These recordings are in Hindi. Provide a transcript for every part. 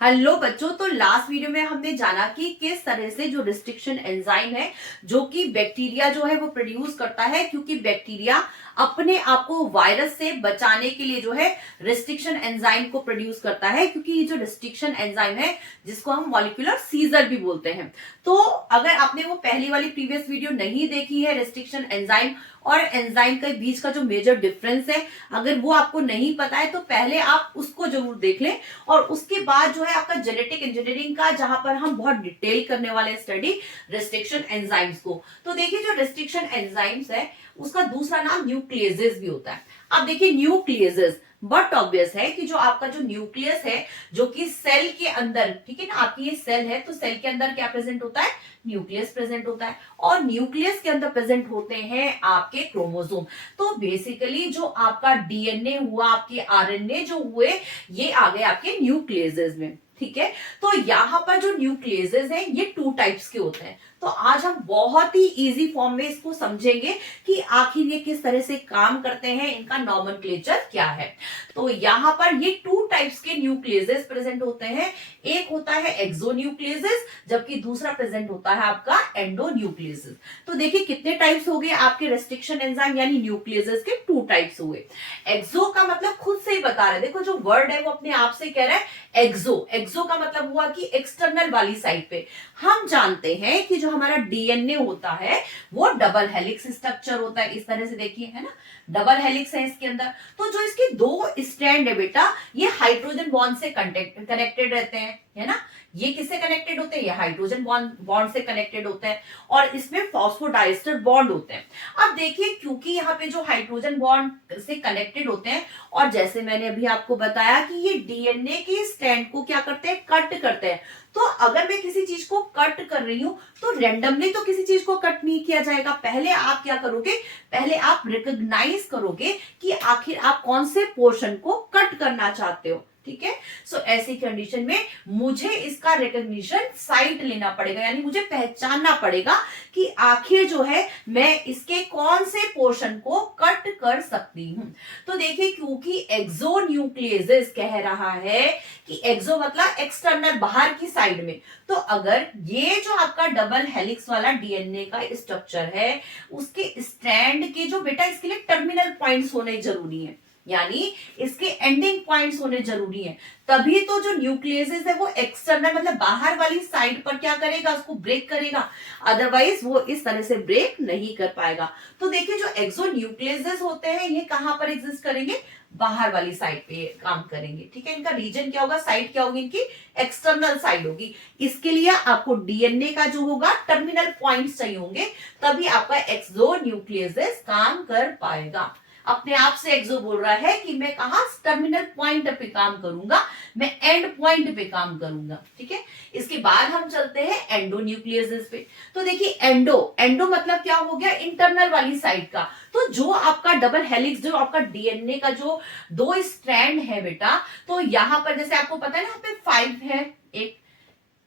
हेलो बच्चों, तो लास्ट वीडियो में हमने जाना कि किस तरह से जो रिस्ट्रिक्शन एंजाइम है जो कि बैक्टीरिया जो है वो प्रोड्यूस करता है, क्योंकि बैक्टीरिया अपने आप को वायरस से बचाने के लिए जो है रिस्ट्रिक्शन एंजाइम को प्रोड्यूस करता है। क्योंकि ये जो रिस्ट्रिक्शन एंजाइम है जिसको हम मॉलिक्यूलर सीजर भी बोलते हैं, तो अगर आपने वो पहली वाली प्रीवियस वीडियो नहीं देखी है रिस्ट्रिक्शन एंजाइम और एंजाइम के बीच का जो मेजर डिफरेंस है, अगर वो आपको नहीं पता है तो पहले आप उसको जरूर देख लें। और उसके बाद जो है आपका जेनेटिक इंजीनियरिंग का, जहां पर हम बहुत डिटेल करने वाले स्टडी रिस्ट्रिक्शन एंजाइम्स को। तो देखिए, जो रिस्ट्रिक्शन एंजाइम्स है उसका दूसरा नाम न्यूक्लियेजेस भी होता है। अब देखिए, न्यूक्लियेजेस बट ऑब्वियस है कि जो आपका जो न्यूक्लियस है जो कि सेल के अंदर, ठीक है ना, आपकी ये सेल है तो सेल के अंदर क्या प्रेजेंट होता है, न्यूक्लियस प्रेजेंट होता है। और न्यूक्लियस के अंदर प्रेजेंट होते हैं आपके क्रोमोसोम। तो बेसिकली जो आपका डीएनए हुआ, आपके आरएनए जो हुए, ये आ गए आपके न्यूक्लियसेस में। ठीक है, तो यहां पर जो न्यूक्लियसेस हैं ये टू टाइप्स के होते हैं। तो आज हम बहुत ही इजी फॉर्म में इसको समझेंगे कि आखिर ये किस तरह से काम करते हैं, इनका नॉमेनक्लेचर क्या है। तो यहां पर ये टू टाइप्स के न्यूक्लियसेस प्रेजेंट होते हैं। एक होता है एक्सोन्यूक्लियसेस, जबकि दूसरा प्रेजेंट होता है आपका एंडोन्यूक्लियसेस। तो देखिए कितने टाइप्स हो गए आपके रेस्ट्रिक्शन एंजाइम यानी न्यूक्लियसेस के, टू टाइप्स हुए। एक्सो का मतलब खुद से ही बता रहे हैं, देखो जो वर्ड है वो अपने आप से कह रहा है एक्सो। एक्सो का मतलब हुआ कि एक्सटर्नल वाली साइड पे। हम जानते हैं कि जो हमारा डीएनए होता है वो डबल हेलिक्स स्ट्रक्चर होता है, इस तरह से देखिए, है ना, डबल हेलिक्स है इसके अंदर। तो जो इसके दो स्ट्रैंड है बेटा, ये हाइड्रोजन बॉन्ड से कनेक्टेड रहते हैं, है ना। ये किससे कनेक्टेड होते हैं, ये हाइड्रोजन बॉन्ड से कनेक्टेड होते हैं। और इसमें फॉस्फोडाइस्टर बॉन्ड होते हैं। अब देखिए, क्योंकि यहाँ पे जो हाइड्रोजन बॉन्ड से कनेक्टेड होते हैं, और जैसे मैंने अभी आपको बताया कि ये डीएनए के स्ट्रैंड को क्या करते हैं, कट करते हैं। तो अगर मैं किसी चीज को कट कर रही हूं तो रेंडमली तो किसी चीज को कट नहीं किया जाएगा। पहले आप क्या करोगे, पहले आप रिकॉग्नाइज करोगे कि आखिर आप कौन से पोर्शन को कट करना चाहते हो। ठीक है, सो ऐसी कंडीशन में मुझे इसका रिकॉग्निशन साइट लेना पड़ेगा, यानी मुझे पहचानना पड़ेगा कि आखिर जो है मैं इसके कौन से पोर्शन को कट कर सकती हूं। तो देखिए, क्योंकि एक्सोन्यूक्लियसेस कह रहा है कि एक्सो मतलब एक्सटर्नल, बाहर की साइड में। तो अगर ये जो आपका डबल हेलिक्स वाला डीएनए का स्ट्रक्चर है, उसके स्ट्रैंड के जो बेटा इसके लिए टर्मिनल पॉइंट्स होने जरूरी है, यानी इसके एंडिंग पॉइंट्स होने जरूरी हैं। तभी तो जो न्यूक्लियसेस है वो एक्सटर्नल मतलब बाहर वाली साइड पर क्या करेगा, उसको ब्रेक करेगा, अदरवाइज वो इस तरह से ब्रेक नहीं कर पाएगा। तो देखिए, जो एक्सोन्यूक्लियसेस होते हैं ये कहां पर एग्जिस्ट करेंगे, बाहर वाली साइड पे काम करेंगे। ठीक है, इनका रीजन क्या होगा, साइड क्या होगी, इनकी एक्सटर्नल साइड होगी। इसके लिए आपको डीएनए का जो होगा टर्मिनल पॉइंट्स चाहिए होंगे, तभी आपका एक्सोन्यूक्लियसेस काम कर पाएगा। अपने आप से एक्सो बोल रहा है कि मैं कहा टर्मिनल पॉइंट पे काम करूंगा, मैं एंड पॉइंट पे काम करूंगा। ठीक है, इसके बाद हम चलते हैं एंडोन्यूक्लियसेस पे। तो देखिए, एंडो मतलब क्या हो गया, इंटरनल वाली साइड का। तो जो आपका डबल हेलिक्स, जो आपका डीएनए का जो दो स्ट्रैंड है बेटा, तो यहां पर जैसे आपको पता है ना, यहाँ पे 5 है एक,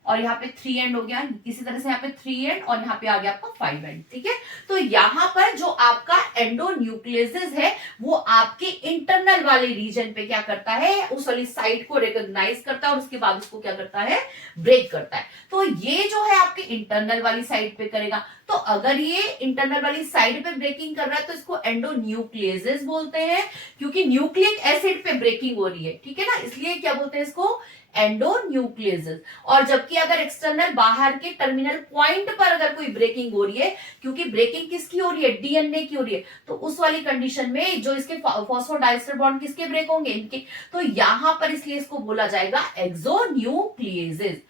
और यहाँ पे 3 एंड हो गया, इसी तरह से यहाँ पे 3 एंड और यहाँ पे आ गया आपका 5 एंड। ठीक है, तो यहाँ पर जो आपका एंडोन्यूक्लियसेस है वो आपके इंटरनल वाले रीजन पे क्या करता है, उस वाली साइड को रिकॉग्नाइज करता है और उसके बाद उसको क्या करता है, ब्रेक करता है। तो ये जो है आपके इंटरनल वाली साइड पे करेगा। तो अगर ये इंटरनल वाली साइड पे ब्रेकिंग कर रहा है तो इसको एंडोन्यूक्लियसेस बोलते हैं, क्योंकि न्यूक्लिक एसिड पे ब्रेकिंग हो रही है। ठीक है ना, इसलिए क्या बोलते हैं इसको, एंडोन्यूक्लियसेस। और जबकि अगर एक्सटर्नल बाहर के टर्मिनल पॉइंट पर अगर कोई ब्रेकिंग हो रही है, क्योंकि ब्रेकिंग किसकी हो रही है, डीएनए की हो रही है, तो उस वाली कंडीशन में जो इसके फॉस्फोडाइस्टर बॉन्ड किसके ब्रेक होंगे, इनके। तो यहां पर इसलिए इसको बोला जाएगा एक्सोन्यूक्लियसेस।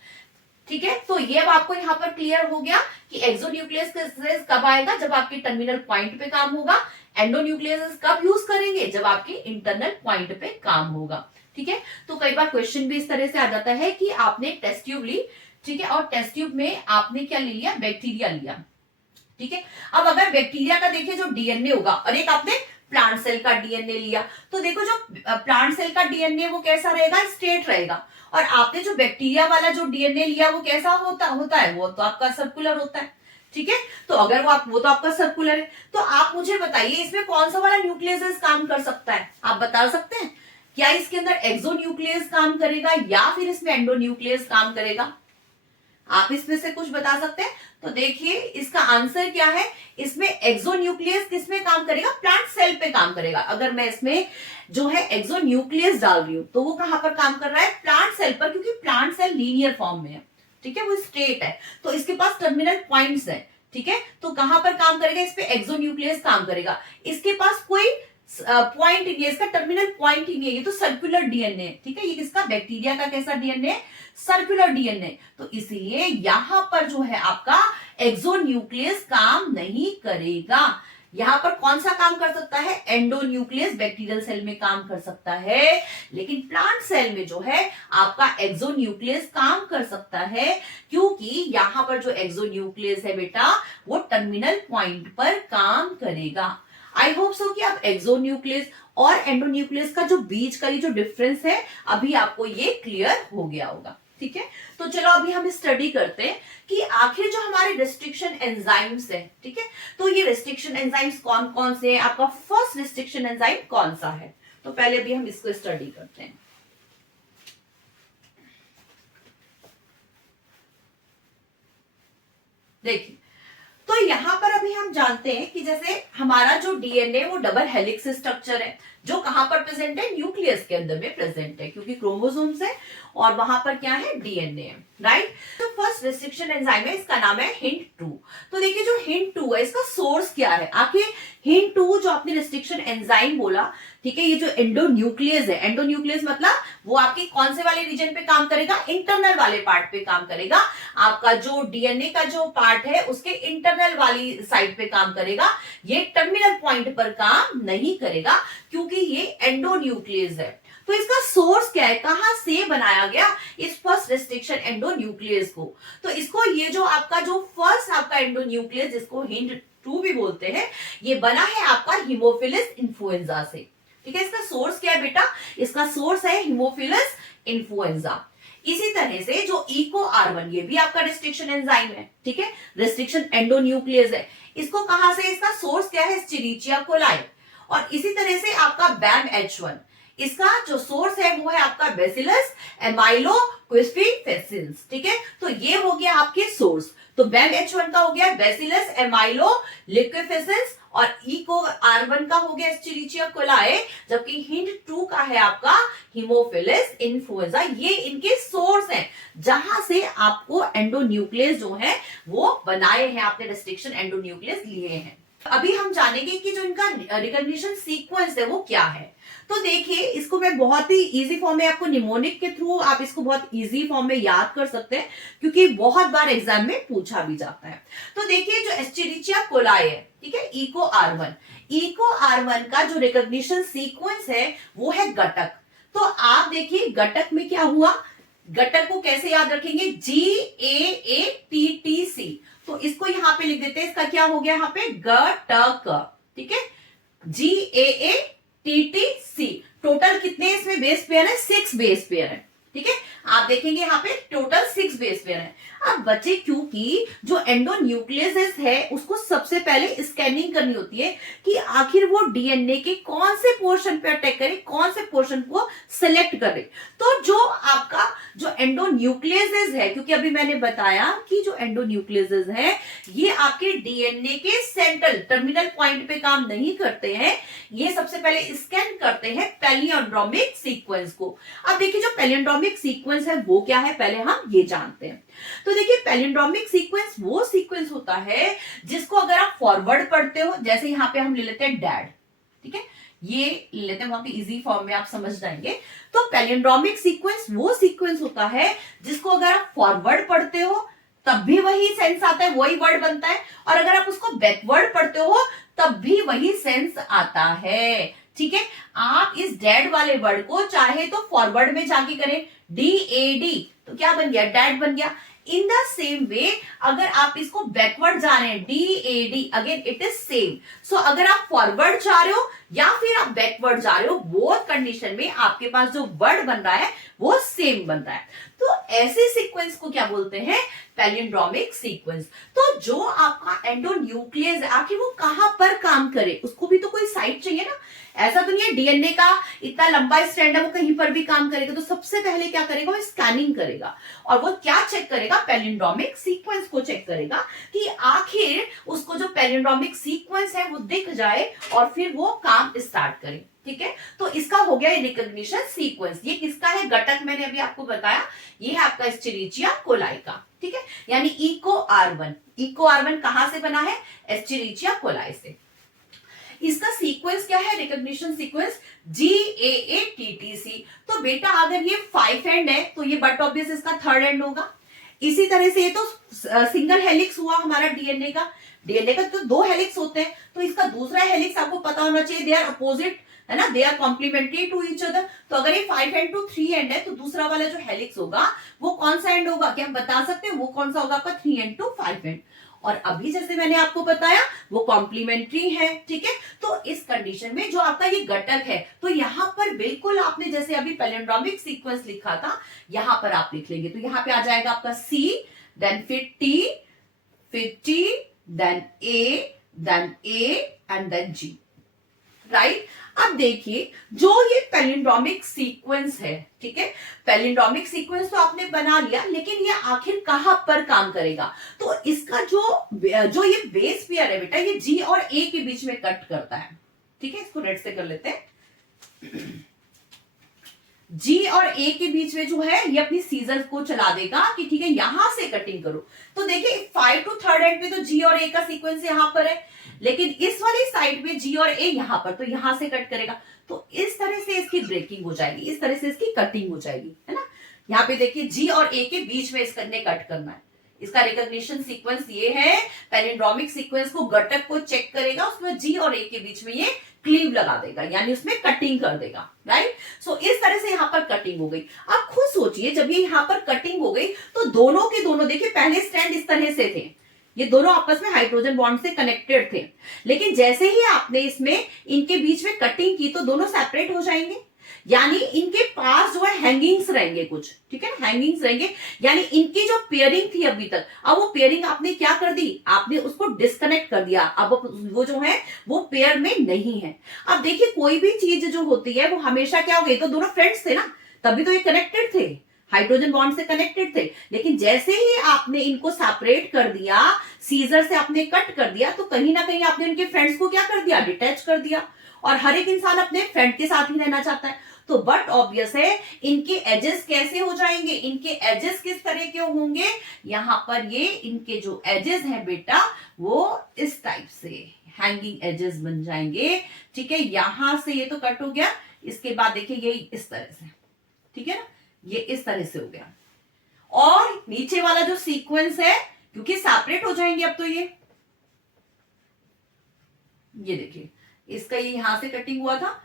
ठीक है, तो ये अब आपको यहां पर क्लियर हो गया कि एक्सोन्यूक्लियस कब आएगा, जब आपके टर्मिनल पॉइंट पे काम होगा। एंडोन्यूक्लियस कब यूज करेंगे, जब आपके इंटरनल पॉइंट पे काम होगा। ठीक है, तो कई बार क्वेश्चन भी इस तरह से आ जाता है कि आपने टेस्ट ट्यूब ली, ठीक है, और टेस्ट ट्यूब में आपने क्या ले लिया, बैक्टीरिया लिया। ठीक है, अब अगर बैक्टीरिया का देखिए जो डीएनए होगा, और एक आपने प्लांट सेल का डीएनए लिया, तो देखो जो प्लांट सेल का डीएनए वो कैसा रहेगा, स्ट्रेट रहेगा। और आपने जो बैक्टीरिया वाला जो डीएनए लिया वो कैसा होता है, वो तो आपका सर्कुलर होता है। ठीक है, तो अगर वो तो आपका सर्कुलर है, तो आप मुझे बताइए इसमें कौन सा वाला न्यूक्लियस काम कर सकता है, आप बता सकते हैं। क्या इसके अंदर एक्सोन्यूक्लियस काम करेगा या फिर इसमें एंडोन्यूक्लियस काम करेगा? आप इसमें से कुछ बता सकते हैं? तो देखिए इसका आंसर क्या है, इसमें एक्सोन्यूक्लियस किसमें काम करेगा? प्लांट सेल पे काम करेगा। अगर मैं इसमें जो है एक्सोन्यूक्लियस डाल रही हूं तो वो कहां पर काम कर रहा है? प्लांट सेल पर, क्योंकि प्लांट सेल लीनियर फॉर्म में है, ठीक है, वो स्ट्रेट है, तो इसके पास टर्मिनल पॉइंट्स है, ठीक है, तो कहां पर काम करेगा? इस पे एक्सोन्यूक्लियस काम करेगा। इसके पास कोई पॉइंट नहीं है, इसका टर्मिनल पॉइंट ही नहीं है, ये तो सर्कुलर डीएनए, ठीक है, ये किसका? बैक्टीरिया का कैसा डीएनए? Circular DNA. तो इसीलिए यहां पर जो है आपका एक्सोन्यूक्लियस काम नहीं करेगा। यहां पर कौन सा काम कर सकता है? एंडोन्यूक्लियस बैक्टीरियल सेल में काम कर सकता है, लेकिन प्लांट सेल में जो है आपका एक्सोन्यूक्लियस काम कर सकता है, क्योंकि यहां पर जो एक्सोन्यूक्लियस है बेटा वो टर्मिनल पॉइंट पर काम करेगा। आई होप सो कि आप एक्सोन्यूक्लियस और एंडोन्यूक्लियस का जो बीच का ये जो डिफरेंस है अभी आपको ये क्लियर हो गया होगा, ठीक है। तो चलो अभी हम स्टडी करते हैं कि आखिर जो हमारे रिस्ट्रिक्शन एंजाइम्स है, ठीक है, तो ये रिस्ट्रिक्शन एंजाइम्स कौन कौन से हैं? आपका फर्स्ट रिस्ट्रिक्शन एंजाइम कौन सा है? तो पहले भी हम इसको स्टडी करते हैं। देखिए, तो यहां पर अभी हम जानते हैं कि जैसे हमारा जो डीएनए वो डबल हेलिक्स स्ट्रक्चर है, जो कहां पर प्रेजेंट है? न्यूक्लियस के अंदर में प्रेजेंट है, क्योंकि क्रोमोसोम्स है और वहां पर क्या है? डीएनए है, राइट। तो फर्स्ट रिस्ट्रिक्शन एंजाइम है, इसका नाम है HINT2। तो देखिए जो HINT2 है इसका सोर्स क्या है? आखिर HINT2 जो आपने रिस्ट्रिक्शन एंजाइम बोला, ठीक है, ये जो एंडोन्यूक्लियस है, एंडोन्यूक्लियस मतलब वो आपकी कौन से वाले रीजन पे काम करेगा? इंटरनल वाले पार्ट पे काम करेगा। आपका जो डीएनए का जो पार्ट है उसके इंटरनल वाली साइड पे काम करेगा, ये टर्मिनल पॉइंट पर काम नहीं करेगा, क्योंकि ये एंडोन्यूक्लियस है। तो इसका सोर्स क्या है? कहां से बनाया गया इस फर्स्ट रिस्ट्रिक्शन एंडोन्यूक्लियस को? तो इसको ये जो आपका जो फर्स्ट आपका एंडोन्यूक्लियस जिसको HINT2 भी बोलते हैं, ये बना है आपका हीमोफिलस इन्फ्लुएंजा से, ठीक है। इसका सोर्स क्या है बेटा? इसका सोर्स है हीमोफिलस इन्फ्लुएंजा। इसी तरह से जो EcoR1 ये भी आपका रिस्ट्रिक्शन एंजाइम है, ठीक है, रिस्ट्रिक्शन एंडोन्यूक्लियस है। इसको कहां से? इसका सोर्स क्या है? Escherichia coli. और इसी तरह से आपका BAMH1, इसका जो सोर्स है वो है आपका बैसिलस एमाइलोक्विस्पिफेसिंस, ठीक है। तो ये हो गया आपके सोर्स। तो BAMH1 का हो गया बैसिलस एमाइलोलिक्विफेसिंस और EcoR1 का हो गया एस्चेरिचिया कोलाई, जबकि HINT2 का है आपका हीमोफिलस इन्फ्लुएंजा। ये इनके सोर्स हैं जहां से आपको एंडोन्यूक्लियस जो है वो बनाए हैं, आपने रिस्ट्रिक्शन एंडोन्यूक्लियस लिए हैं। अभी हम जानेंगे कि जो इनका रिकॉग्निशन सीक्वेंस है वो क्या है। तो देखिए इसको मैं बहुत ही इजी फॉर्म में आपको निमोनिक के थ्रू आप इसको बहुत इजी फॉर्म में याद कर सकते हैं, क्योंकि बहुत बार एग्जाम में पूछा भी जाता है। तो देखिए जो एस्चेरिचिया कोलाई है, ठीक है, EcoR1 का जो रिकॉग्निशन सीक्वेंस है वो है घटक। तो आप देखिए घटक में क्या हुआ? घटक को कैसे याद रखेंगे? GAATTC। तो इसको यहां पे लिख देते हैं, इसका क्या हो गया यहाँ पे? घटक, ठीक है, GAATTC। टोटल कितने इसमें बेस पेयर है? 6 बेस पेयर है, ठीक है। आप देखेंगे यहाँ पे टोटल 6 बेस पेयर है। अब बचे, क्योंकि जो एंडोन्यूक्लियस है उसको सबसे पहले स्कैनिंग करनी होती है कि आखिर वो डीएनए के कौन से पोर्शन पे अटैक करे, कौन से पोर्शन को सिलेक्ट करे। तो जो आपका जो एंडोन्यूक्लियस है, क्योंकि अभी मैंने बताया कि जो एंडोन्यूक्लियस है ये आपके डीएनए के सेंट्रल टर्मिनल पॉइंट पे काम नहीं करते हैं, ये सबसे पहले स्कैन करते हैं पैलियोंड्रोमिक सीक्वेंस को। अब देखिए जो पैलियोंड्रोमिक सीक्वेंस है वो क्या है, पहले हम ये जानते हैं। तो देखिए पैलियोंड्रोमिक सीक्वेंस वो सीक्वेंस होता है जिसको अगर आप फॉरवर्ड पढ़ते हो, जैसे यहां पे हम ले लेते हैं डैड, ठीक है, ये ले लेते हैं, वहां पे इजी फॉर्म में आप समझ जाएंगे। तो पैलियोंड्रोमिक सीक्वेंस वो सीक्वेंस होता है जिसको अगर आप फॉरवर्ड पढ़ते हो तब भी वही सेंस आता है, वही वर्ड बनता है, और अगर आप उसको बैकवर्ड पढ़ते हो तब भी वही सेंस आता है, ठीक है। आप इस डैड वाले वर्ड को चाहे तो फॉरवर्ड में जाके करें, DAD, तो क्या बन गया? डैड बन गया। इन द सेम वे अगर आप इसको बैकवर्ड जा रहे हैं, DAD, again it is same. So अगर आप फॉरवर्ड जा रहे हो या फिर आप बैकवर्ड जा रहे हो, बोथ कंडीशन में आपके पास जो वर्ड बन रहा है वो सेम बन रहा है। तो ऐसे सीक्वेंस को क्या बोलते हैं? Palindromic sequence. तो जो आपका एंडोन्यूक्लियस है आखिर वो कहां पर काम करे, उसको भी तो कोई साइट चाहिए ना। ऐसा तो नहीं है डीएनए का इतना लंबा स्ट्रैंड है वो कहीं पर भी काम करेगा। तो सबसे पहले क्या करेगा? वो स्कैनिंग करेगा और वो क्या चेक करेगा? पैलिंड्रोमिक सीक्वेंस को चेक करेगा कि आखिर उसको जो पैलिंड्रोमिक सीक्वेंस है वो दिख जाए और फिर वो काम स्टार्ट करे। ठीक है, तो इसका हो गया रिकॉग्निशन सीक्वेंस। ये किसका है? घटक मैंने अभी आपको बताया, ये है आपका एस्चेरिचिया कोलाई का। ठीक है, यानी इको आर1। इको आर1 कहां से बना है? एस्चेरिचिया कोलाई से। इसका सीक्वेंस क्या है? Recognition sequence GAATTC। तो बेटा अगर ये 5 एंड है तो ये बट ऑब्वियस इसका थर्ड एंड होगा। इसी तरह से ये तो सिंगल हेलिक्स हुआ हमारा डीएनए का। डीएनए का तो 2 हेलिक्स होते हैं, तो इसका दूसरा हेलिक्स आपको पता होना चाहिए, दे आर अपोजिट, है ना, they are complementary to each other. तो अगर ये 5 एंड टू 3 एंड है तो दूसरा वाला जो हेलिक्स होगा वो कौन सा एंड होगा? क्या हम बता सकते हैं वो कौन सा होगा? आपका 3 एंड टू 5 एंड। और अभी जैसे मैंने आपको बताया वो कॉम्प्लीमेंट्री है। ठीक है, तो इस कंडीशन में जो आपका ये घटक है, तो यहां पर बिल्कुल आपने जैसे अभी पैलिंड्रोमिक सीक्वेंस लिखा था, यहां पर आप लिख लेंगे। तो यहां पे आ जाएगा आपका C, देन फिर T, फिर T, then A and then G। Right, अब देखिए जो ये पैलिंड्रोमिक सीक्वेंस है, ठीक है, पैलिंड्रोमिक सीक्वेंस तो आपने बना लिया, लेकिन ये आखिर कहां पर काम करेगा? तो इसका जो ये बेस पेयर है बेटा, ये G और A के बीच में कट करता है। ठीक है, इसको रेड से कर लेते हैं। G और A के बीच में जो है ये अपनी सीजर को चला देगा कि ठीक है यहां से कटिंग करो। तो देखिए 5 टू थर्ड एंड पे तो G और A का सीक्वेंस यहां पर है, लेकिन इस वाली साइड में G और A यहां पर, तो यहां से कट करेगा। तो इस तरह से इसकी ब्रेकिंग हो जाएगी, इस तरह से इसकी कटिंग हो जाएगी, है ना। यहाँ पे देखिए G और A के बीच में इसने कट करना है। इसका रिकॉग्निशन सीक्वेंस ये है, पैलिंड्रोमिक सीक्वेंस को घटक को चेक करेगा, उसमें G और A के बीच में ये क्लीव लगा देगा, यानी उसमें कटिंग कर देगा। राइट, सो इस तरह से यहां पर कटिंग हो गई। अब खुद सोचिए जब ये यहां पर कटिंग हो गई तो दोनों के दोनों देखिए पहले स्ट्रैंड इस तरह से थे, ये दोनों आपस में हाइड्रोजन बॉन्ड से कनेक्टेड थे, लेकिन जैसे ही आपने इसमें इनके बीच में कटिंग की तो दोनों सेपरेट हो जाएंगे, यानी इनके पास जो है हैंगिंग्स रहेंगे कुछ। ठीक है, हैंगिंग्स रहेंगे, यानी इनकी जो पेयरिंग थी अभी तक, अब वो पेयरिंग आपने क्या कर दी? आपने उसको डिस्कनेक्ट कर दिया। अब वो जो है वो पेयर में नहीं है। अब देखिए कोई भी चीज जो होती है वो हमेशा क्या हो गई, तो दोनों फ्रेंड्स थे ना, तभी तो ये कनेक्टेड थे, हाइड्रोजन बॉन्ड से कनेक्टेड थे। लेकिन जैसे ही आपने इनको सेपरेट कर दिया, सीजर से आपने कट कर दिया, तो कहीं ना कहीं आपने उनके फ्रेंड्स को क्या कर दिया? डिटैच कर दिया। और हर एक इंसान अपने फ्रेंड के साथ ही रहना चाहता है। तो बट ऑब्वियस है इनके एजेस कैसे हो जाएंगे? इनके एजेस किस तरह के होंगे? यहां पर ये इनके जो एजेस हैं बेटा वो इस टाइप से हैंगिंग एजेस बन जाएंगे। ठीक है, यहां से ये तो कट हो गया, इसके बाद देखिए ये इस तरह से, ठीक है ना, ये इस तरह से हो गया। और नीचे वाला जो सीक्वेंस है, क्योंकि सेपरेट हो जाएंगे अब तो ये देखिए इसका ये यहां से कटिंग हुआ था,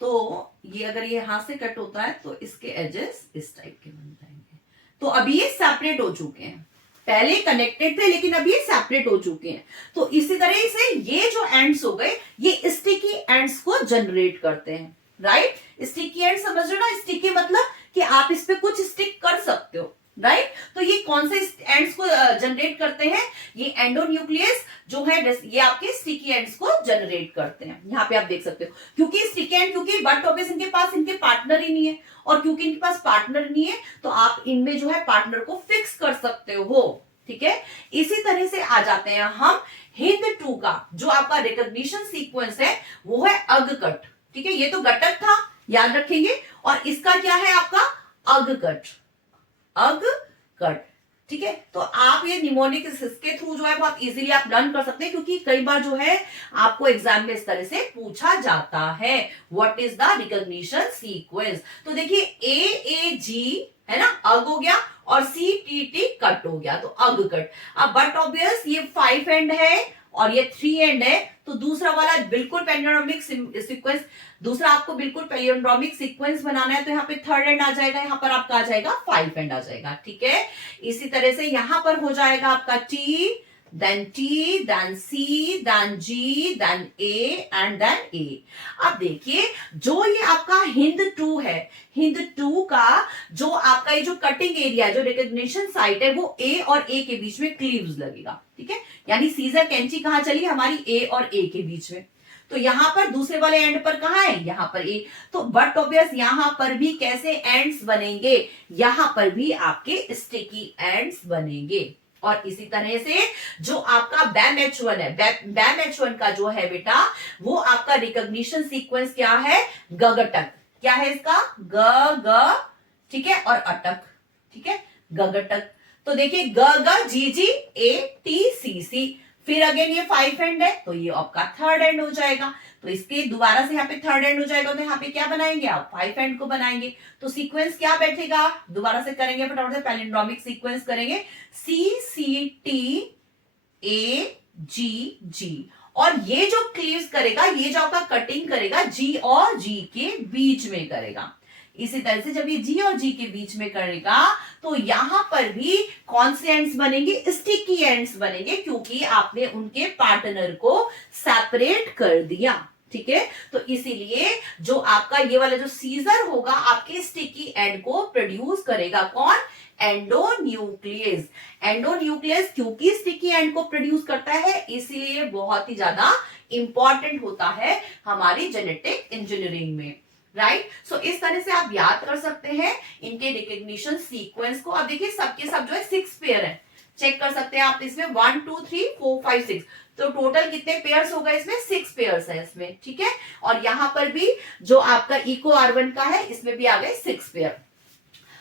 तो ये अगर ये यहां से कट होता है तो इसके एजेस इस टाइप के बन जाएंगे। तो अभी ये सेपरेट हो चुके हैं, पहले कनेक्टेड थे लेकिन अभी ये सेपरेट हो चुके हैं। तो इसी तरह से ये जो एंड्स हो गए ये स्टिकी एंड्स को जनरेट करते हैं। राइट, स्टिकी एंड समझ रहे हो ना, स्टिकी मतलब कि आप इस पे कुछ स्टिक कर सकते हो। राइट, तो ये कौन से एंड्स को जनरेट करते हैं? ये एंडोन्यूक्लियस जो है ये आपके स्टिकी एंड्स को जनरेट करते हैं। यहाँ पे आप देख सकते हो, क्योंकि स्टिकी एंड, क्योंकि बट ऑब्वियस इनके पास इनके पार्टनर ही नहीं है, और क्योंकि इनके पास पार्टनर नहीं है तो आप इनमें जो है पार्टनर को फिक्स कर सकते हो। ठीक है, इसी तरह से आ जाते हैं हम HIND2 का जो आपका रिकॉग्निशन सीक्वेंस है वो है अगकट। ठीक है, ये तो घटक था, याद रखेंगे, और इसका क्या है आपका अगकट, अगकट। ठीक है, तो आप ये निमोनिक इसके थ्रू जो है बहुत इजीली आप लर्न कर सकते हैं, क्योंकि कई बार जो है आपको एग्जाम में इस तरह से पूछा जाता है, what is the recognition sequence. तो देखिए AAG है ना, अग हो गया, और CTT कट हो गया, तो अगकट। अब बट ऑब्वियस ये 5 एंड है और ये 3 एंड है, तो दूसरा वाला बिल्कुल पैलिंड्रोमिक सीक्वेंस, दूसरा आपको बिल्कुल पैलिंड्रोमिक सीक्वेंस बनाना है, तो यहाँ पे थर्ड एंड आ जाएगा, यहाँ पर आपका आ जाएगा 5 एंड आ जाएगा। ठीक है, इसी तरह से यहाँ पर हो जाएगा आपका T, then T, then C, then G, then A and then A। अब देखिए जो ये आपका हिंद 2 है, हिंद 2 का जो आपका ये जो कटिंग एरिया, जो रिकॉग्निशन साइट है, वो A और A के बीच में क्लीव्स लगेगा, ठीक है। यानी सीजर कैंची कहां चली, हमारी A और A के बीच में। तो यहां पर दूसरे वाले एंड पर कहां है, यहां पर ए। तो बट ऑब्वियस यहां पर भी कैसे एंड्स बनेंगे, यहां पर भी आपके स्टिकी एंड्स बनेंगे। और इसी तरह से जो आपका बैम H1 है, बैम H1 का जो है बेटा, वो आपका रिकॉग्निशन सीक्वेंस क्या है, गगटक। क्या है इसका, ग ग, ठीक है, और अटक, ठीक है, गगटक। तो देखिए ग ग जी जी A T C C, फिर अगेन ये 5 एंड है, तो ये आपका थर्ड एंड हो जाएगा। तो इसके दोबारा से यहाँ पे थर्ड एंड हो जाएगा, तो यहाँ पे क्या बनाएंगे आप, 5 एंड को बनाएंगे। तो सीक्वेंस क्या बैठेगा, दोबारा से करेंगे फटाफट से, पैलिंड्रोमिक सीक्वेंस करेंगे, C C T A G G। और ये जो क्लीव्स करेगा, ये जो आपका कटिंग करेगा, G और G के बीच में करेगा। इसी तरह से जब ये G और G के बीच में करेगा, तो यहां पर भी कौन से एंड्स बनेंगे, स्टिकी एंड्स बनेंगे, क्योंकि आपने उनके पार्टनर को सेपरेट कर दिया, ठीक है। तो इसीलिए जो आपका ये वाला जो सीजर होगा, आपके स्टिकी एंड को प्रोड्यूस करेगा कौन, एंडोन्यूक्लियस। एंडोन्यूक्लियस क्योंकि स्टिकी एंड को प्रोड्यूस करता है, इसीलिए बहुत ही ज्यादा इंपॉर्टेंट होता है हमारी जेनेटिक इंजीनियरिंग में, राइट। सो इस तरह से आप याद कर सकते हैं इनके रिकॉग्निशन सीक्वेंस को। अब देखिए सबके सब जो है 6 पेयर है, चेक कर सकते हैं आप इसमें 1 2 3 4 5 6, तो टोटल कितने पेयर्स हो गए इसमें, 6 पेयर्स है इसमें, ठीक है। और यहां पर भी जो आपका इको R1 का है, इसमें भी आ गए 6 पेयर।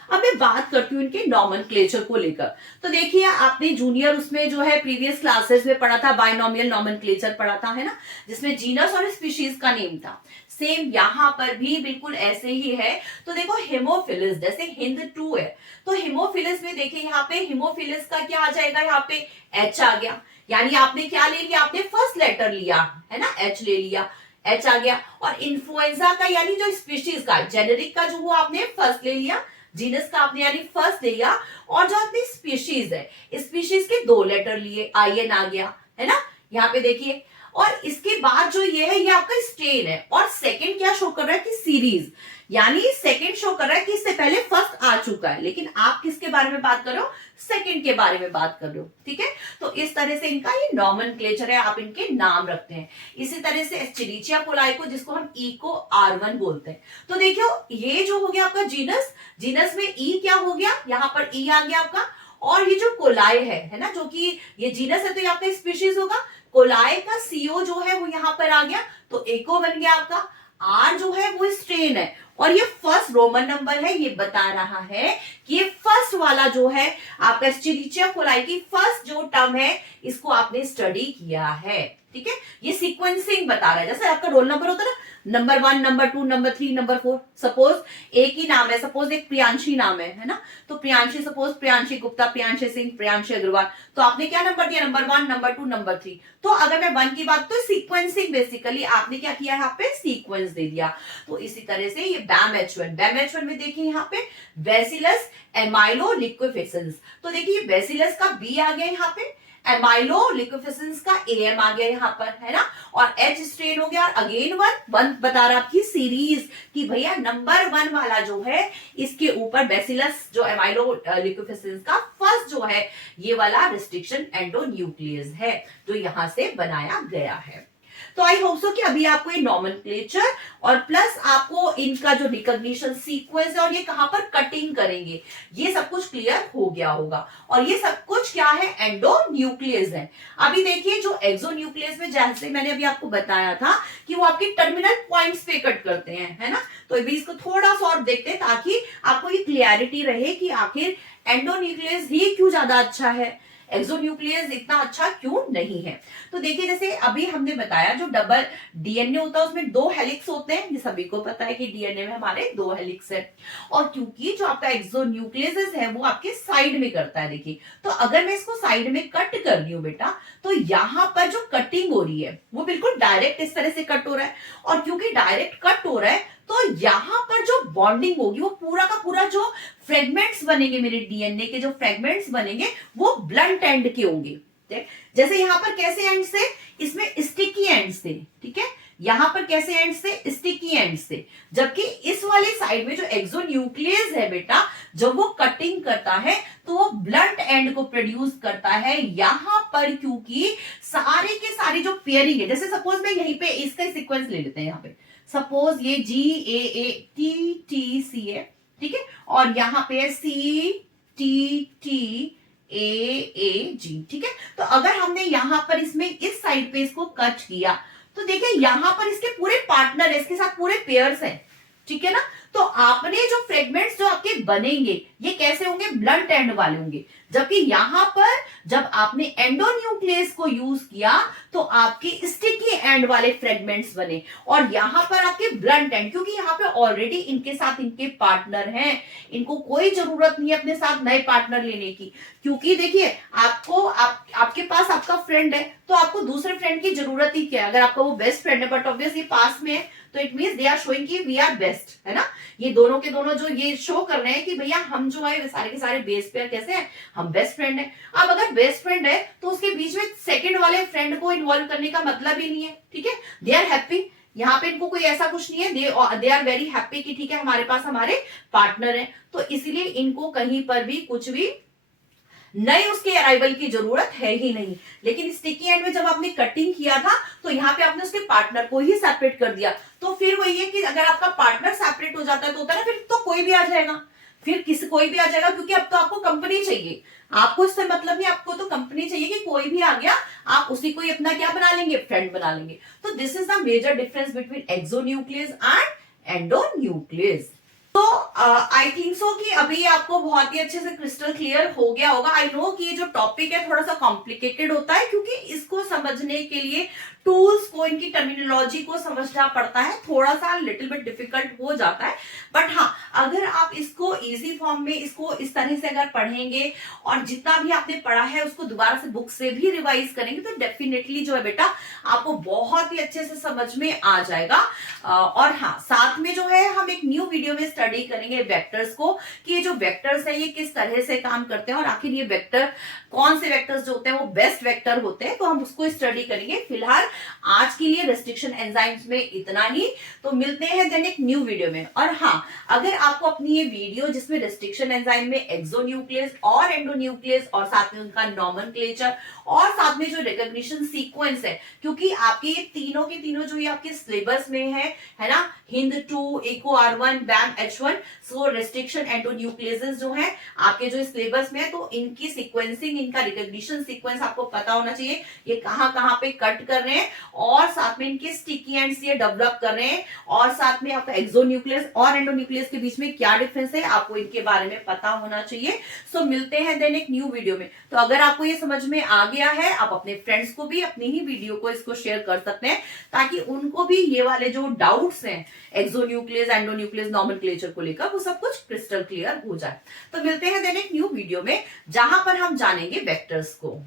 अब मैं बात करती हूँ इनके नॉमेनक्लेचर को लेकर। तो देखिए आपने जूनियर उसमें जो है प्रीवियस क्लासेस में पढ़ा था, बाइनोमियल नॉमेनक्लेचर पढ़ा था, है ना, जिसमें जीनस और स्पीशीज का नेम था। सेम यहां पर भी बिल्कुल ऐसे ही है। तो देखो हेमोफिलिस, जैसे हिंद 2 है, तो हेमोफिलिस में देखिए यहाँ पे हेमोफिलिस का क्या आ जाएगा, यहाँ पे H आ गया। यानी आपने क्या ले लिया, आपने फर्स्ट लेटर लिया है ना, H ले लिया, H आ गया। और इन्फ्लुएंजा का यानी जो स्पीशीज का, जेनेरिक का जो वो आपने फर्स्ट ले लिया, जीनस का आपने यानी फर्स्ट ले लिया। और जो आपने स्पीशीज है, स्पीशीज के 2 लेटर लिए, IN आ गया, है ना, यहाँ पे देखिए। और इसके बाद जो ये है, ये आपका स्ट्रेन है। और सेकंड क्या शो कर रहा है कि सीरीज, यानी सेकंड शो कर रहा है कि इससे पहले फर्स्ट आ चुका है, लेकिन आप किसके बारे में बात कर रहे हो, सेकंड के बारे में बात कर रहे हो, ठीक है। तो इस तरह से इनका ये नॉमेनक्लेचर है, आप इनके नाम रखते हैं। इसी तरह से एस्चेरिचिया कोलाई को, जिसको हम इको R1 बोलते हैं। तो देखियो ये जो हो गया आपका जीनस, जीनस में ई क्या हो गया, यहां पर ई आ गया आपका। और ये जो कोलाई है ना, जो कि ये जीनस है तो ये आपका स्पीशीज होगा, कोलाई का CO जो है वो यहां पर आ गया, तो एको बन गया आपका। R जो है वो स्ट्रेन है, और ये फर्स्ट रोमन नंबर है, ये बता रहा है कि ये फर्स्ट वाला जो है आपका एस्चेरिचिया कोलाई की फर्स्ट जो टर्म है, इसको आपने स्टडी किया है, ठीक है। ये सीक्वेंसिंग बता रहा है, जैसे आपका रोल नंबर होता है ना, number 1 number 2 number 3 number 4। Suppose एक ही नाम है, सपोज एक प्रियांशी नाम है ना, तो प्रियांशी, सपोज प्रियांशी गुप्ता, प्रियांशी सिंह, प्रियांशी अग्रवाल, तो आपने क्या नंबर दिया, नंबर 1 नंबर 2 नंबर 3। तो अगर मैं 1 की बात, तो सीक्वेंसिंग बेसिकली आपने क्या किया, यहाँ पे सीक्वेंस दे दिया। तो इसी तरह से ये बैम H1 में देखिए यहाँ पे बैसिलस एमाइलो लिक्विफेसेंस, तो देखिए बैसिलस का B आ गया यहाँ पे, एमाइलो लिक्विफेसेंस का AM आ गया यहाँ पर, है ना। और H स्ट्रेन हो गया, और अगेन 1 बता रहा आपकी सीरीज कि भैया नंबर 1 वाला जो है, इसके ऊपर बैसिलस जो एमाइलो लिक्विफेसेंस का फर्स्ट जो है, ये वाला रिस्ट्रिक्शन एंडोन्यूक्लियस है, जो यहां से बनाया गया है। तो आई होप सो कि अभी आपको ये नॉमेनक्लेचर और प्लस आपको इनका जो रिकॉग्निशन सीक्वेंस है और ये कहां पर कटिंग करेंगे, ये सब कुछ क्लियर हो गया होगा। और ये सब कुछ क्या है, एंडोन्यूक्लियस है। अभी देखिए जो एक्सोन्यूक्लियस में, जैसे मैंने अभी आपको बताया था कि वो आपके टर्मिनल पॉइंट्स पे कट करते हैं, है ना। तो अभी इसको थोड़ा सा और देखते हैं, ताकि आपको ये क्लियरिटी रहे कि आखिर एंडोन्यूक्लियस ही क्यों ज्यादा अच्छा है, एक्सोन्यूक्लियस इतना अच्छा क्यों नहीं है। तो देखिए जैसे अभी हमने बताया, जो डबल डीएनए होता है उसमें 2 हेलिक्स होते हैं, ये सभी को पता है कि डीएनए में हमारे 2 हेलिक्स है। और क्योंकि जो आपका एक्सोन्यूक्लियस है वो आपके साइड में करता है, देखिए तो अगर मैं इसको साइड में कट कर रही हूँ बेटा, तो यहां पर जो कटिंग हो रही है वो बिल्कुल डायरेक्ट इस तरह से कट हो रहा है। और क्योंकि डायरेक्ट कट हो रहा है, तो यहां पर जो बॉन्डिंग होगी, वो पूरा का पूरा जो फ्रेगमेंट्स बनेंगे, मेरे डीएनए के जो फ्रेगमेंट्स बनेंगे, वो ब्लंट एंड के होंगे, देखते हैं। जैसे यहाँ पर कैसे एंड से, इसमें स्टिकी एंड से, ठीक है, यहां पर कैसे एंड से, स्टिकी एंड से। जबकि इस वाली साइड में जो एक्सोन्यूक्लियस है बेटा, जब वो कटिंग करता है तो वो ब्लंट एंड को प्रोड्यूस करता है यहां पर, क्योंकि सारे के सारे जो पेयरिंग है, जैसे सपोज मैं यहीं पे इसका सीक्वेंस ले लेते हैं, यहाँ पे सपोज ये GAATTC है, ठीक है, और यहाँ पे CTTAAG, ठीक है। तो अगर हमने यहां पर इसमें इस साइड पे इसको कट किया तो देखिए यहां पर इसके पूरे पार्टनर है, इसके साथ पूरे पेयर्स हैं, ठीक है ना। तो आपने जो फ्रेगमेंट्स जो आपके बनेंगे ये कैसे होंगे, ब्लंट एंड वाले होंगे। जबकि यहां पर जब आपने एंडोन्यूक्लियस को यूज किया तो आपके स्टिकी एंड वाले फ्रेगमेंट्स बने, और यहां पर आपके ब्लंट एंड, क्योंकि यहां पे ऑलरेडी इनके साथ इनके पार्टनर हैं, इनको कोई जरूरत नहीं है अपने साथ नए पार्टनर लेने की। क्योंकि देखिए आपको आपके पास आपका फ्रेंड है तो आपको दूसरे फ्रेंड की जरूरत ही क्या है, अगर आपका वो बेस्ट फ्रेंड है बट ऑब्वियसली पास में है तो it means they are showing कि वी आर बेस्ट, है ना। ये दोनों के दोनों जो ये शो कर रहे हैं कि भैया हम जो है सारे के सारे बेस पेयर कैसे हैं, हम बेस्ट फ्रेंड हैं। अब अगर बेस्ट फ्रेंड है तो उसके बीच में सेकंड वाले फ्रेंड को इन्वॉल्व करने का मतलब ही नहीं है, ठीक है। दे आर हैप्पी, यहाँ पे इनको कोई ऐसा कुछ नहीं है, दे आर वेरी हैप्पी कि ठीक है हमारे पास हमारे पार्टनर हैं, तो इसलिए इनको कहीं पर भी कुछ भी नए उसके अराइवल की जरूरत है ही नहीं। लेकिन स्टिकी एंड में जब आपने कटिंग किया था तो यहाँ पे आपने उसके पार्टनर को ही सेपरेट कर दिया। तो फिर वही है कि अगर आपका पार्टनर सेपरेट हो जाता है तो होता है ना, फिर तो कोई भी आ जाएगा, फिर कोई भी आ जाएगा, क्योंकि अब तो आपको कंपनी चाहिए, आपको इससे मतलब नहीं, आपको तो कंपनी चाहिए कि कोई भी आ गया आप उसी को ही अपना क्या बना लेंगे, फ्रेंड बना लेंगे। तो this is the major difference between exonuclease and endonuclease. तो आई थिंक सो कि अभी आपको बहुत ही अच्छे से क्रिस्टल क्लियर हो गया होगा। आई नो कि ये जो टॉपिक है थोड़ा सा कॉम्प्लिकेटेड होता है, क्योंकि इसको समझने के लिए टूल्स को, इनकी टर्मिनोलॉजी को समझना पड़ता है, थोड़ा सा लिटिल बिट डिफिकल्ट हो जाता है। बट हाँ, अगर आप इसको इजी फॉर्म में इसको इस तरह से अगर पढ़ेंगे और जितना भी आपने पढ़ा है उसको दोबारा से बुक से भी रिवाइज करेंगे तो डेफिनेटली जो है बेटा आपको बहुत ही अच्छे से समझ में आ जाएगा। और हाँ, साथ में जो है हम एक न्यू वीडियो में स्टडी करेंगे वेक्टर्स को, कि ये जो वेक्टर्स है ये किस तरह से काम करते हैं और आखिर ये वेक्टर कौन से वेक्टर्स जो होते हैं वो बेस्ट वेक्टर होते हैं, तो हम उसको स्टडी करेंगे। फिलहाल आज के लिए रेस्ट्रिक्शन एंजाइम्स में इतना ही, तो मिलते हैं देन एक न्यू वीडियो में। और हाँ, अगर आपको अपनी ये वीडियो जिसमें रेस्ट्रिक्शन एंजाइम में एक्सोन्यूक्लियस और एंडोन्यूक्लियस और साथ में उनका नॉमेनक्लेचर और साथ में जो रिकॉग्निशन सीक्वेंस है, क्योंकि आपके ये तीनों के तीनों जो ये आपके सिलेबस में है ना, हिंद 2, इको R1, बैम H1, सो रेस्ट्रिक्शन एंडोन्यूक्लियस जो है आपके जो सिलेबस में है, तो इनकी सीक्वेंसिंग, इनका रिकॉग्निशन सीक्वेंस आपको पता होना चाहिए, ये कहां कहां पे कट कर रहे हैं और साथ में इनके स्टिकी एंड्स ये डेवलप कर रहे हैं, और साथ में आपका एक्सोन्यूक्लियस और एंडोन्यूक्लियस के बीच में क्या डिफरेंस है आपको इनके बारे में पता होना चाहिए। सो मिलते हैं देन एक न्यू वीडियो में। तो अगर आपको ये समझ में आ गया है, आप अपने फ्रेंड्स को भी अपनी ही वीडियो को इसको शेयर कर सकते हैं, ताकि उनको भी ये वाले जो डाउट्स हैं एक्सोन्यूक्लियस, एंडोन्यूक्लियस, नॉमेनक्लेचर को लेकर वो सब कुछ क्रिस्टल क्लियर हो जाए। तो मिलते हैं देन एक न्यू वीडियो में जहां पर हम जानेंगे वेक्टर्स को।